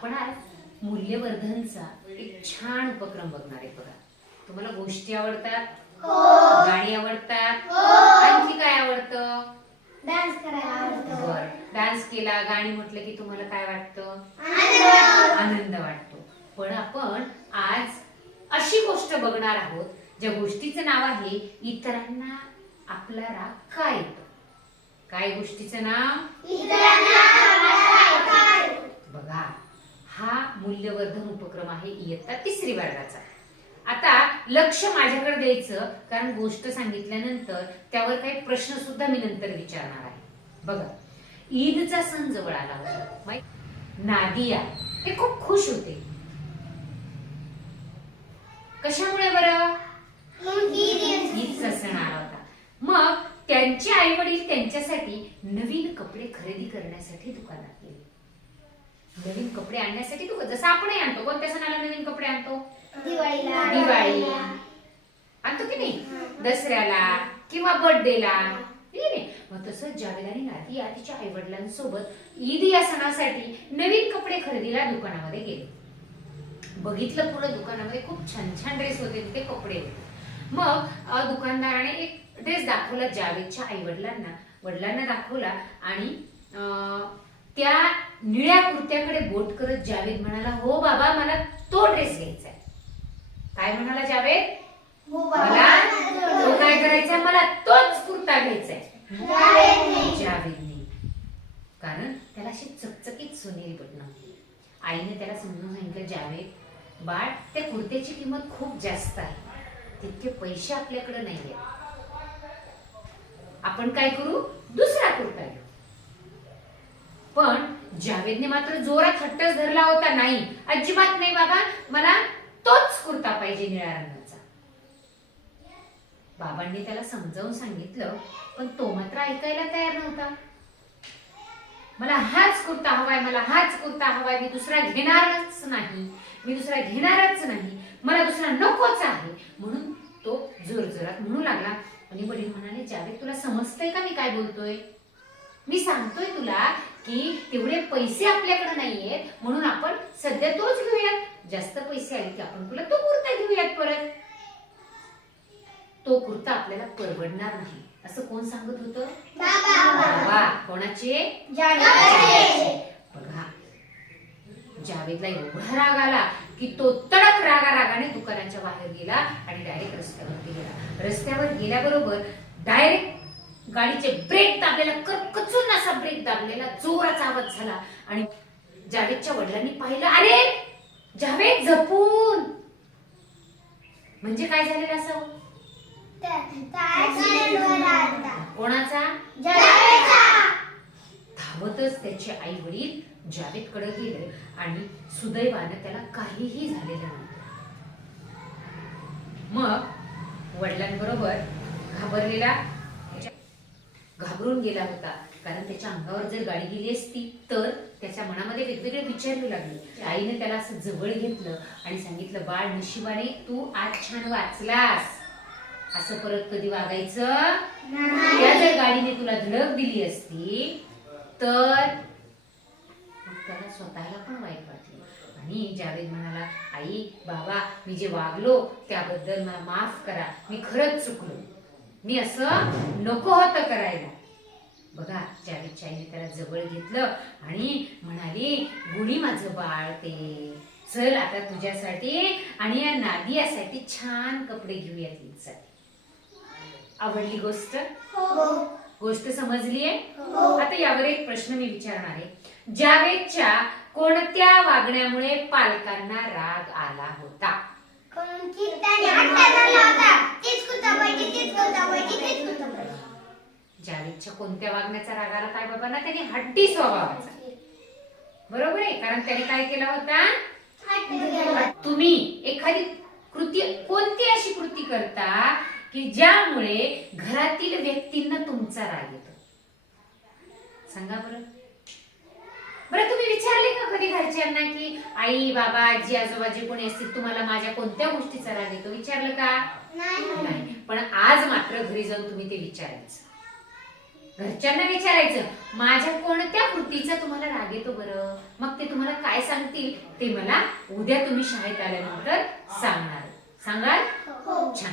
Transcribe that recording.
आपण आज मूल्यवर्धनचा एक छान उपक्रम बघणार आहे बघा. तुम्हाला गोष्टी आवडतात? गाणी आवडतात? आणखी काय आवडतं? डान्स करायला आवडतो. बरं, डान्स केला, गाणी म्हटलं की तुम्हाला काय वाटतं? आनंद वाटतो. पण आपण आज अशी गोष्ट बघणार आहोत ज्या गोष्टीचं नाव आहे इतरांना आपला राग का येतो. काय गोष्टीचं नाव? बघा, हा मूल्यवर्धन उपक्रम आहे इयत्ता 3री वर्गाचा. आता लक्ष माझ्याकडे द्यायचं, कारण गोष्ट सांगितल्यानंतर त्यावर काही प्रश्न सुद्धा मी नंतर विचारणार आहे. बघा, ईदचा सण जवळ आला होता. नादिया हे खूप खुश होते. कशामुळे बरं? ईदचा सण आला होता. मग त्यांचे आई वडील त्यांच्यासाठी नवीन कपडे खरेदी करण्यासाठी दुकानात गेले. नवीन कपडे आणण्यासाठी जसं आपणही आणतो. कोणत्या सणाला नवीन कपडे आणतो? दिवाळी आणतो की नाही? दसऱ्याला किंवा बर्थडेला. मग तसंच जावेद आणि नादिया तिच्या आई वडिलांसोबत ईद या सणासाठी नवीन कपडे खरेदीला दुकानामध्ये गेले. बघितलं पुढे दुकानामध्ये खूप छान छान ड्रेस होते, तिथे कपडे होते. मग दुकानदाराने एक ड्रेस दाखवला जावेदच्या आई वडिलांना दाखवला आणि त्या निळ्या कुर्त्याकडे बोट करत जावेद म्हणाला, हो बाबा, मला तो ड्रेस घ्यायचा आहे. काय म्हणाला जावेद? मला तो काय करायचा? मला तोच कुर्ता घ्यायचा आहे. जावेदने, कारण त्याला अशी चकचकीत सोनेरी बटणं होती. आईने त्याला समजून सांगितलं, जावेद बाळ, त्या कुर्त्याची किंमत खूप जास्त आहे, तितके पैसे आपल्याकडे नाहीये. आपण काय करू? दुसरा कुर्ता घेऊ. पण जावेदने मात्र जोरात हट्टच धरला होता, नाही, अजिबात नाही बाबा, मला तोच कुर्ता पाहिजे निळ्या रंगाचा. बाबांनी त्याला समजावून सांगितलं, पण तो मात्र ऐकायला तयार नव्हता. मला हाच कुर्ता हवाय, मला हाच कुर्ता हवाय, मी दुसरा घेणारच नाही, मला दुसरा नकोच आहे. म्हणून तो जोरजोरात म्हणू लागला. आणि वडील म्हणाले, जावेद, तुला समजतंय का मी काय बोलतोय? मी सांगतोय तुला की तेवढे पैसे आपल्याकडे नाहीयेत, म्हणून आपण सध्या तोच घेऊयात. जास्त पैसे आले की आपण तुला तो कुर्ता घेऊयात परत. तो कुर्ता आपल्याला परवडणार नाही असं कोण सांगत होतं? बाबा. कोणाचे? बघा, जावेदला एवढा राग आला की तो तडक रागाने दुकानाच्या बाहेर गेला आणि डायरेक्ट रस्त्यावर गेला. रस्त्यावर गेल्याबरोबर डायरेक्ट गाडीचे ब्रेक दाबलेला, कचून असा ब्रेक दाबलेला, जोराचा आवाज झाला. आणि जावेदच्या वडिलांनी पाहिलं, अरे जावेद, जपून. म्हणजे काय झालेलं असं? कोणाचा? धावतच त्याचे आई वडील जावेदकडे गेले आणि सुदैवाने त्याला काहीही झालेलं नव्हतं. मग वडिलांबरोबर घाबरून गेला होता, कारण त्याच्या अंगावर जर गाडी गेली असती तर त्याच्या मनामध्ये वेगवेगळे विचार येऊ लागले. आईने त्याला असं जवळ घेतलं आणि सांगितलं, बाळ, नशिबाने तू आज छान वाचलास, असं परत कधी वागायचं नाही. त्या जर गाडीने तुला धडक दिली असती तर त्याला स्वतःला पण वाईट वाटलं. आणि जावेद म्हणाला, आई, बाबा, मी जे वागलो त्याबद्दल मला माफ करा, मी खरंच चुकलो, मी असं नको होतं करायला. बघा, जावेदच्या आईने त्याला जवळ घेतलं आणि म्हणाली, गुणी माझं बाळ, ते चल आता तुझ्यासाठी आणि या नादियासाठी छान कपडे घेऊया ईदसाठी. आवडली गोष्ट? गोष्ट समजलीये? आता यावर एक प्रश्न मी विचारणार आहे. जावेदच्या कोणत्या वागण्यामुळे पालकांना राग आला होता? जावेदच्या कोणत्या वागण्याचा राग आला? काय बाबांना? त्याने हट्टी स्वभावाचा. बरोबर आहे, कारण त्याने काय केला होता? तुम्ही एखादी कृती, कोणती अशी कृती करता की ज्यामुळे घरातील व्यक्तींना तुमचा राग येतो? सांगा बरं. तुम्ही विचारले का कधी घरच्यांना की आई, बाबा, आजी, आजोबा जे कोणी असतील, तुम्हाला माझ्या कोणत्या गोष्टीचा राग येतो? विचारलं का? नाही. पण आज मात्र घरी जाऊन तुम्ही ते विचारायचं. घरच्यांना विचारायचं, माझ्या कोणत्या कृतीचा तुम्हाला राग येतो बरं? मग ते तुम्हाला काय काय सांगतील ते मला उद्या तुम्ही शाळेत आल्यानंतर सांगणार. सांगाल? हो. छान.